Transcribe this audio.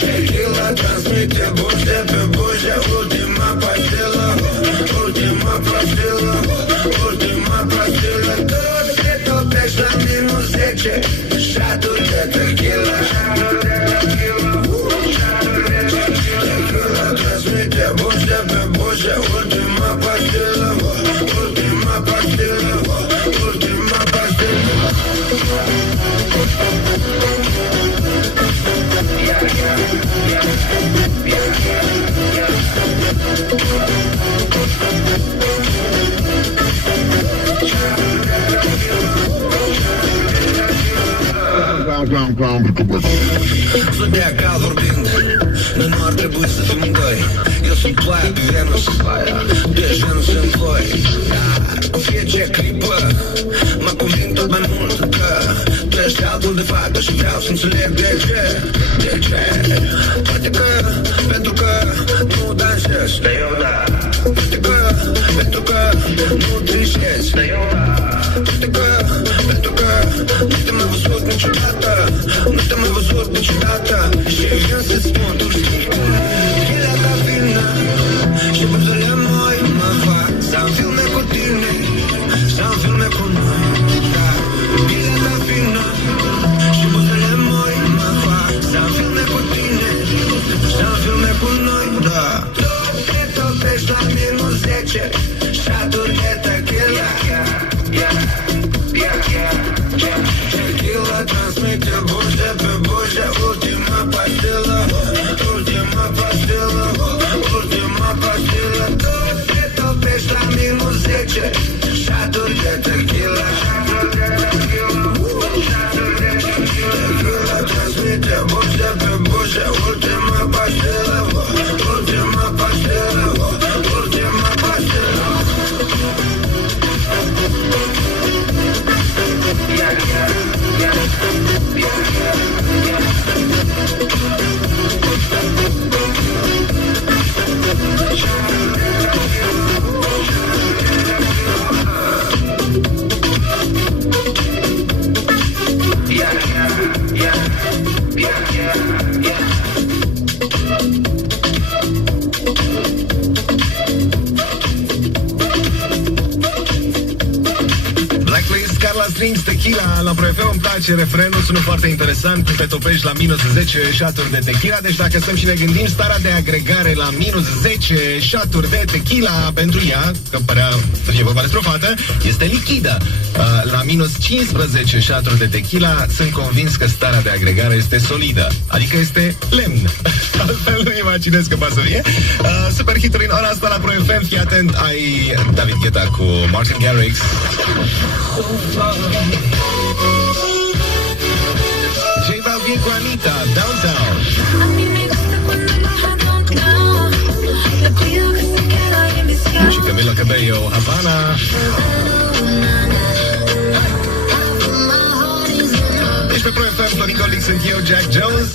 Tequila transmite buze pe buze. Ultima pastilă, ultima pastilă, ultima pastilă. Tot te topești la minus 10 shoturi de tequila. Tequila transmite buze pe buze. Ultima pastilă, ultima pastilă, ultima pastilă. Zodiacal vorbind, noi nu ar trebui să fim doi. Eu sunt ploaia pe Venus, de genul sunt voi. Dar cu fiecare clipă mă conving tot mai mult că tu ești altul de fată și vreau să înțeleg de ce. De ce? Poate că, pentru că nu dansez, dar eu da. Poate că, pentru că nu trișez, dar eu da. Poate că, pentru că nu te-am mai văzut niciodată. Nu te-am mai văzut niciodată. Și vin să-ți spun, tu știi cum tequila ta vină și buzele moi mă fac să-mi filme cu tine, să-mi filme cu noi. Da, tequila ta vină și buzele moi mă fac să-mi filme cu tine, să-mi filme cu noi. Da, tu te topești la minus 10 shoturi de tequila. Tequila transmite buze pe buze. Ultima pastilă, ultima pastilă, ultima pastilă. Tu te topești la minus 10 shoturi de tequila. Tequila transmite buze pe buze. Ultima pastilă, ultima pastilă, ultima pastilă. Strings Tequila la Pro FM. Îmi place refrenul, sună foarte interesant. Te topești la minus 10 shoturi de tequila. Deci dacă stăm și ne gândim, starea de agregare la minus 10 shoturi de tequila pentru ea, că părea să fie vorba despre o fată, este lichidă. La minus 15 shoturi de tequila sunt convins că starea de agregare este solidă. Adică este lemn. Altfel nu imaginez că poate să fie. Super hituri în ora asta la Pro FM. Fii atent, ai David Guetta cu Martin Garrix. J Balvin cu Anita, Downtown. Și Camila Cabello, Havana. Deci pe Pro FM, Tony Goldic, sunt eu, Jack Jones.